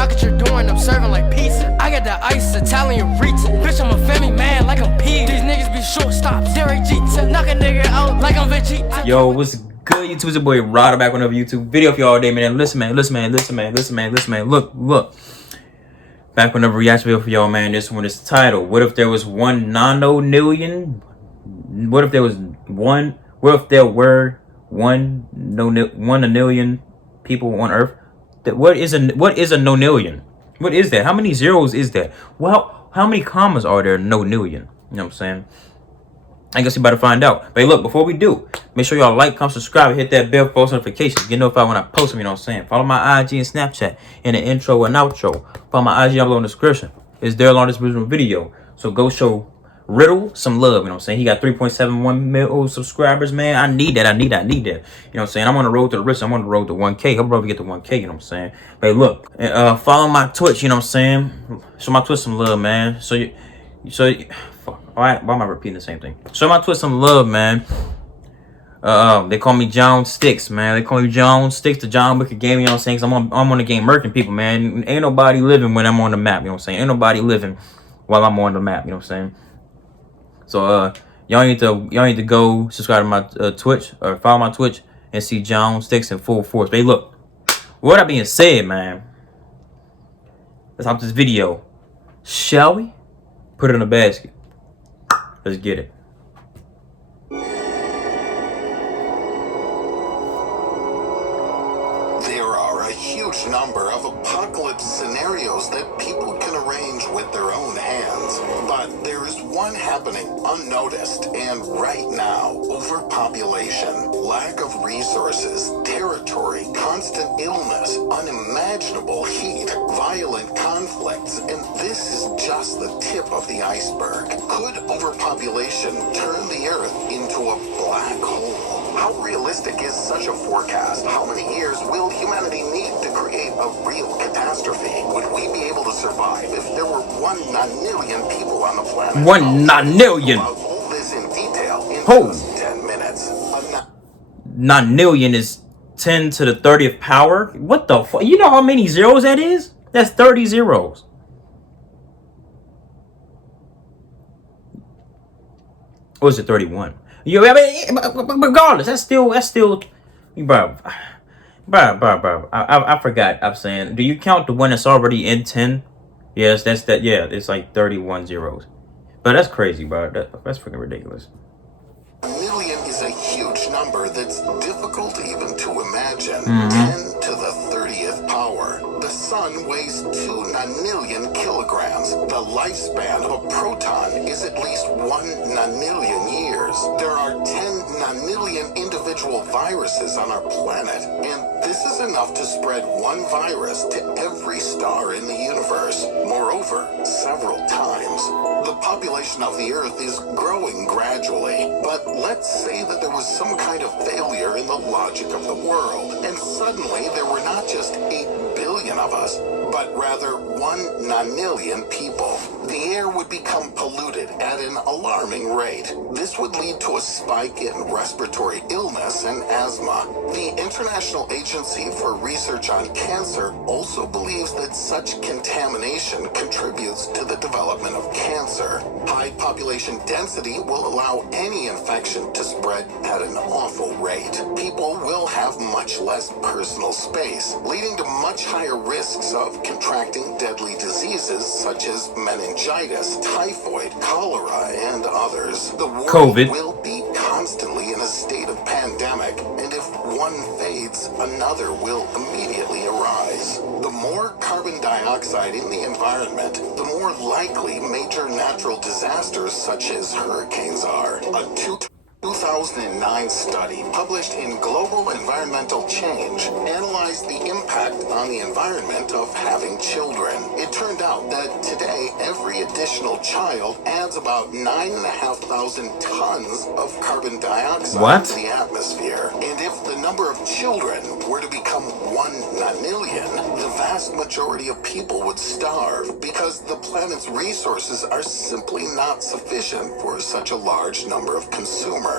knock at your door and I'm serving like pizza. I got that ice, Italian Ritz. Bitch, I'm a family man like I'm P. These niggas be shortstops. Derek Jeter, knock a nigga out like I'm Vegeta. Yo, what's good, YouTube? It's your boy Rod back with another YouTube video for y'all today, man. Listen, man. Look. Back with another reaction video for y'all, man. This one is titled, What If There Was One Nonillion? What if there was one? What if there were one nonillion people on Earth? What is a nonillion? What is that? How many zeros is that? Well, how many commas are there? Nonillion. You know what I'm saying? I guess you about to find out. But hey, look, before we do, make sure y'all like, comment, subscribe, and hit that bell for post notifications. Get notified when I post them, you know what I'm saying? Follow my IG and Snapchat in the intro and outro. Follow my IG below in the description. It's there along this original video. So go show Riddle some love, you know what I'm saying? He got 3.71 million subscribers, man. I need that. You know what I'm saying? I'm on the road to the rich. I'm on the road to 1K. I'll probably get to 1K, you know what I'm saying? But hey, look, follow my Twitch, you know what I'm saying? Show my Twitch some love, man. Fuck. Why am I repeating the same thing? Show my Twitch some love, man. They call me John Sticks, man. They call me John Sticks, the John Wick game, you know what I'm saying? Cause I'm on the game murking people, man. Ain't nobody living when I'm on the map, you know what I'm saying? Ain't nobody living while I'm on the map, you know what I'm saying? So y'all need to go subscribe to my Twitch or follow my Twitch and see John Sticks in full force. But hey, look, with that being said, man, let's hop this video. Shall we? Put it in a basket. Let's get it. There are a huge number of apocalypse scenarios that people can arrange with their own hands. But there is one happening unnoticed, and right now, overpopulation, lack of resources, territory, constant illness, unimaginable heat, violent conflicts, and this is just the tip of the iceberg. Could overpopulation turn the Earth into a black hole? How realistic is such a forecast? How many years will humanity need to create a real catastrophe? Would we be able to survive if there were 1 nonillion people on the planet? 1 nonillion. All this in detail in just 10 minutes. Nonillion is 10 to the 30th power. What the fuck? You know how many zeros that is? That's 30 zeros. Or is it 31? You, I mean, regardless, that's still, bro. I forgot. I'm saying, do you count the one that's already in 10? Yes, that's that. Yeah, it's like 31 zeros. But that's crazy, bro. That's freaking ridiculous. A million is a huge number that's difficult even to imagine. 10 to the 30th power. The sun weighs 2 nonillion kilograms. The lifespan of a proton is at least 1 nonillion years. There are 10 nonillion individual viruses on our planet, and this is enough to spread one virus to every star in the universe. Moreover, several times. The population of the Earth is growing gradually, but let's say that there was some kind of failure in the logic of the world, and suddenly there were not just 8 billion of us, but rather 1 nonillion people. The air would become polluted at an alarming rate. This would lead to a spike in respiratory illness and asthma. The International Agency for Research on Cancer also believes that such contamination contributes to the development of cancer. High population density will allow any infection to spread at an awful rate. People will have much less personal space, leading to much higher risks of contracting deadly diseases such as meningitis, typhoid, cholera, and others. The world will be constantly in a state of pandemic, and if one fades, another will immediately arise. The more carbon dioxide in the environment, the more likely major natural disasters such as hurricanes are. A 2009 study published in Global Environmental Change analyzed the impact on the environment of having children. It turned out that today every additional child adds about 9,500 tons of carbon dioxide to the atmosphere. And if the number of children were to become 1 nonillion, the vast majority of people would starve because the planet's resources are simply not sufficient for such a large number of consumers.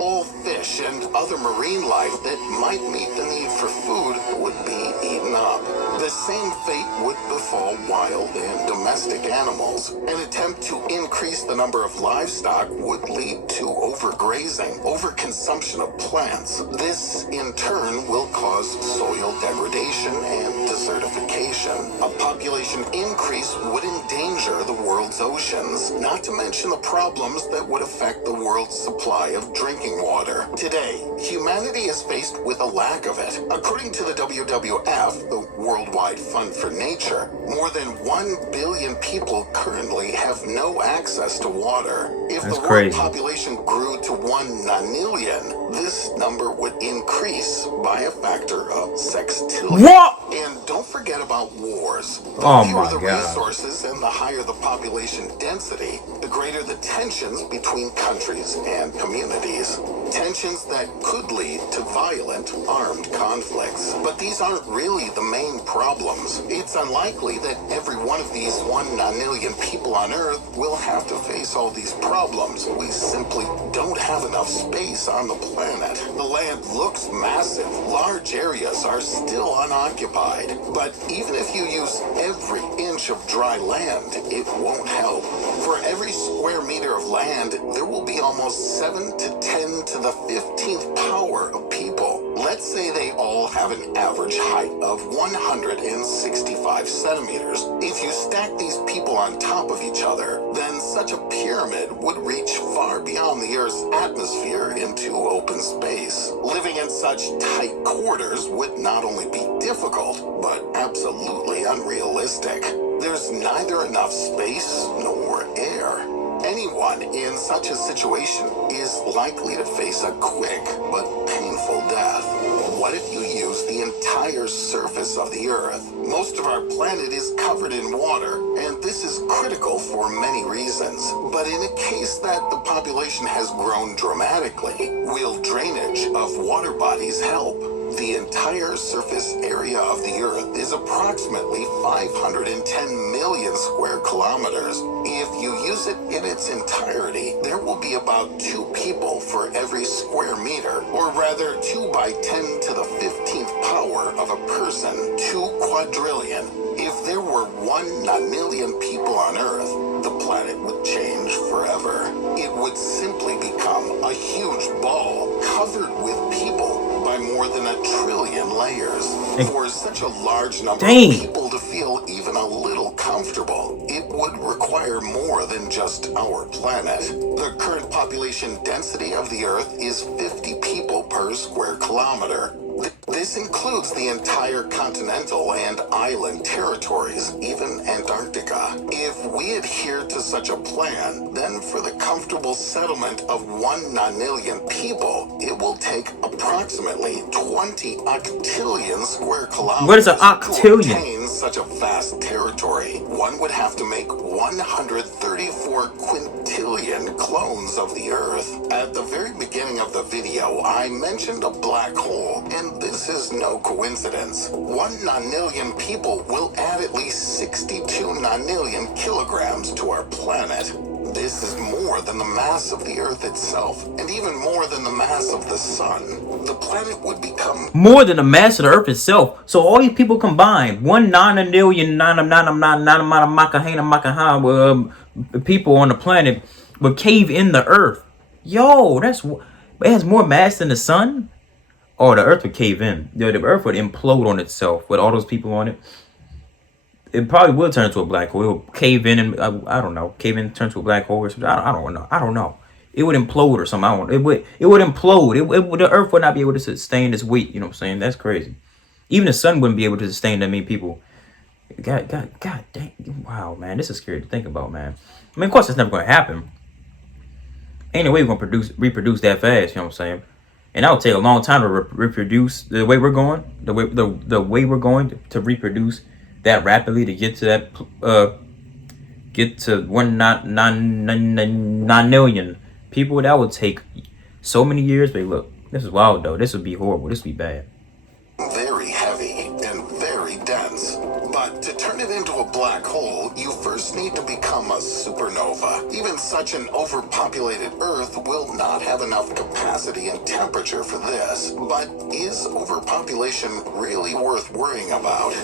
All fish and other marine life that might meet the need for food would be eaten up. The same fate would befall wild and domestic animals. An attempt to increase the number of livestock would lead to overgrazing, overconsumption of plants. This, in turn, will cause soil degradation and desertification. A population increase would endanger the world's oceans, not to mention the problems that would affect the world's supply of drinking water. Today, humanity is faced with a lack of it. According to the WWF, the Worldwide Fund for Nature, more than 1 billion people currently have no access to water. If That's the world crazy. population grew to 1 nonillion, this number would increase by a factor of sextillion. What? And don't forget about wars. The Oh fewer my the God. resources and the higher the population density, the greater the tensions between countries and communities. Tensions that could lead to violent, armed conflicts. But these aren't really the main problems. It's unlikely that every one of these 1 nonillion people on Earth will have to face all these problems. We simply don't have enough space on the planet. The land looks massive. Large areas are still unoccupied. But even if you use every inch of dry land, it won't help. For every square meter of land, there will be almost 7 to 10 to the 15th power of people. Let's say they all have an average height of 165 centimeters. If you stack these people on top of each other, then such a pyramid would reach far beyond the Earth's atmosphere into open space. Living in such tight quarters would not only be difficult, but absolutely unrealistic. There's neither enough space nor air. Anyone in such a situation is likely to face a quick but painful death. What if you use the entire surface of the Earth? Most of our planet is covered in water, and this is critical for many reasons. But in a case that the population has grown dramatically, will drainage of water bodies help? The entire surface area of the Earth is approximately 510 million square kilometers. If you use it in its entirety, there will be about 2 people for every square meter, or rather 2 by 10 to the 15th power of a person, 2 quadrillion. If there were 1 nonillion people on Earth, the planet would change forever. It would simply become a huge ball covered with people by more than 1 trillion layers. For such a large number of people to feel even a little comfortable, it would require more than just our planet. The current population density of the Earth is 50 people per square kilometer. This includes the entire continental and island territories, even Antarctica. If we adhere to such a plan, then for the comfortable settlement of 1 nonillion people, it will take approximately 20 octillion square kilometers. What is an octillion? To obtain such a vast territory. One would have to make 134 quintillion clones of the Earth. At the very beginning of the video, I mentioned a black hole, and this is no coincidence. 1 nonillion people will add at least 62 nonillion kilograms to our planet. This is more than the mass of the Earth itself, and even more than the mass of the Sun. The planet would become more than the mass of the Earth itself. So all these people combined, 1 nonillion people on the planet would cave in the Earth. Yo, it has more mass than the Sun. Or the Earth would cave in. Yo, the Earth would implode on itself with all those people on it. It probably will turn into a black hole. It will cave in and I don't know, cave in, turn to a black hole or something. I don't know. It would implode or something. It would implode. The Earth would not be able to sustain this weight. You know what I'm saying? That's crazy. Even the Sun wouldn't be able to sustain that many people. God dang. Wow, man, this is scary to think about, man. I mean, of course, it's never going to happen. Ain't no way we're going to reproduce that fast. You know what I'm saying? And that would take a long time to reproduce the way we're going. The way we're going to reproduce that rapidly to get to that get to 1 nonillion people. That would take so many years. But look, this is wild though. This would be horrible. This would be bad. Very heavy and very dense. But to turn it into a black hole, you first need to become a supernova. Even such an overpopulated Earth will not have enough capacity and temperature for this. But is overpopulation really worth worrying about?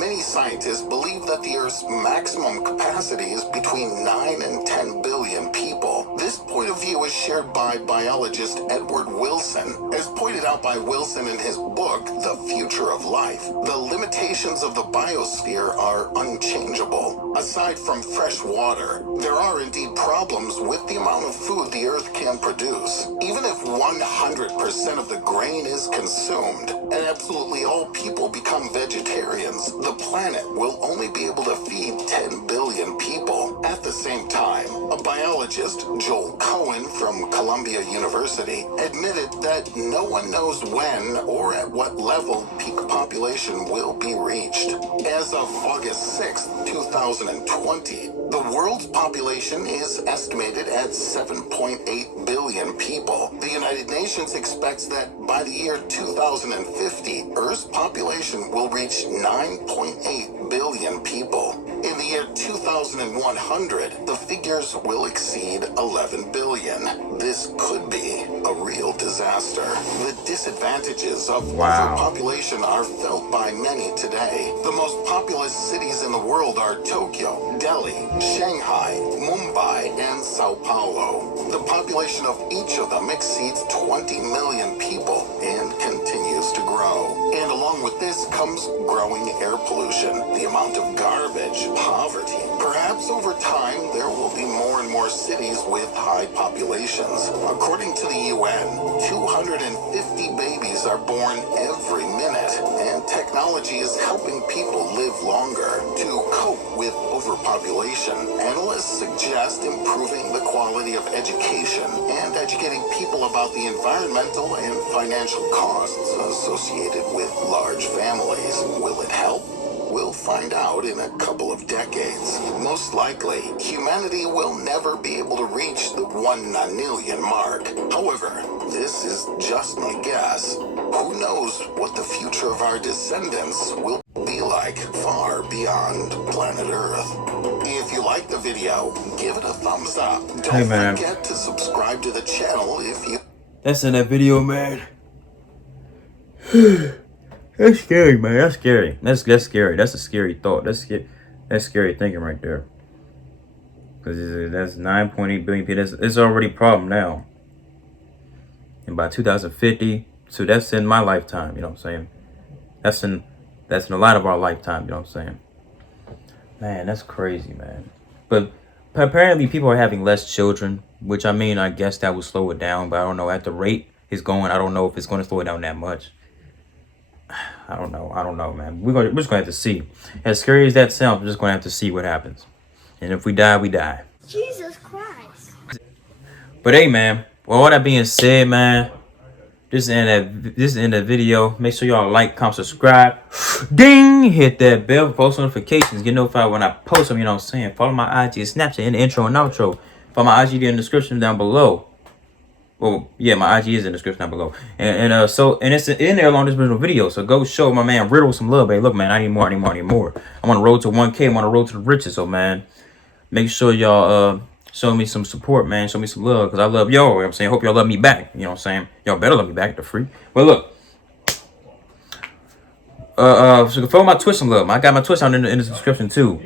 Many scientists believe that the Earth's maximum capacity is between 9 and 10 billion people. This point of view is shared by biologist Edward Wilson. As pointed out by Wilson in his book, The Future of Life, the limitations of the biosphere are unchangeable. Aside from fresh water, there are indeed problems with the amount of food the Earth can produce. Even if 100% of the grain is consumed, and absolutely all people become vegetarians, the planet will only be able to feed 10 billion people. At the same time, a biologist, Joel Cohen from Columbia University, admitted that no one knows when or at what level peak population will be reached. As of August 6, 2020, the world's population is estimated at 7.8 billion people. The United Nations expects that by the year 2050, Earth's population will reach 9.8 billion people. In the year 2100, the figures will exceed 11 billion. This could be a real disaster. The disadvantages of overpopulation are felt by many today. The most populous cities in the world are Tokyo, Delhi, Shanghai, Mumbai, and Sao Paulo. The population of each of them exceeds 20 million people and continues to grow. And along with this comes growing air pollution, the amount of garbage, poverty. Perhaps over time, there will be more and more cities with high populations. According to the UN, 250 babies are born every minute, and technology is helping people live longer. To cope with overpopulation, analysts suggest improving the quality of education and educating people about the environmental and financial costs associated with large families. Will it help? We'll find out in a couple of decades. Most likely, humanity will never be able to reach the 1 nonillion mark. However, this is just my guess. Who knows what the future of our descendants will be like far beyond planet Earth. If you like the video, give it a thumbs up. Don't forget to subscribe to the channel if you... That's in that video, man. That's scary, man. That's scary. That's scary. That's a scary thought. That's scary thinking right there. Because that's 9.8 billion people. It's already a problem now. And by 2050, so that's in my lifetime. You know what I'm saying? That's in a lot of our lifetime. You know what I'm saying? Man, that's crazy, man. But apparently, people are having less children, which I mean, I guess that will slow it down. But I don't know. At the rate it's going, I don't know if it's going to slow it down that much. I don't know, man. We're just gonna have to see. As scary as that sounds, we're just gonna have to see what happens. And if we die, we die. Jesus Christ. But hey, man. With all that being said, man, this is the end of the video. Make sure y'all like, comment, subscribe, ding, hit that bell for post notifications. Get notified when I post them. You know what I'm saying? Follow my IG and Snapchat in the intro and outro. Follow my IG in the description down below. Well, yeah, my IG is in the description down below. And it's in there along this original video. So go show my man Riddle some love, babe. Look, man, I need more. I'm on the road to 1K. I'm on the road to the riches. So, man, make sure y'all show me some support, man. Show me some love, because I love y'all. You know what I'm saying? Hope y'all love me back. You know what I'm saying? Y'all better love me back. They're free. But look. So you can follow my Twitch some love. I got my Twitch down in the description, too.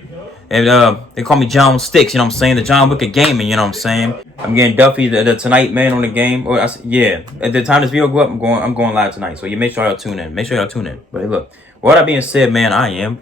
And they call me John Sticks, you know what I'm saying? The John Wick of Gaming, you know what I'm saying? I'm getting Duffy the Tonight Man on the game. Or yeah, at the time this video go up, I'm going live tonight. So you make sure y'all tune in. But hey, look, with all that being said, man, I am